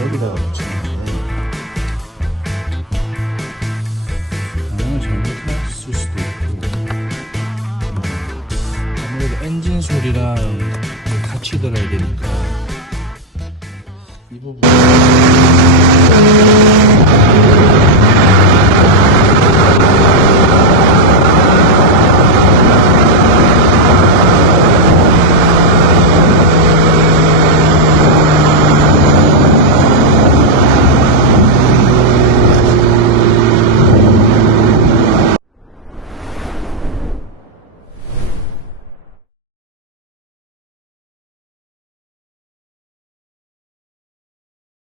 여기다가 붙이는 잘못했을 수도 있고 아무래도 엔진 소리랑 같이 들어야 되니까 이 부분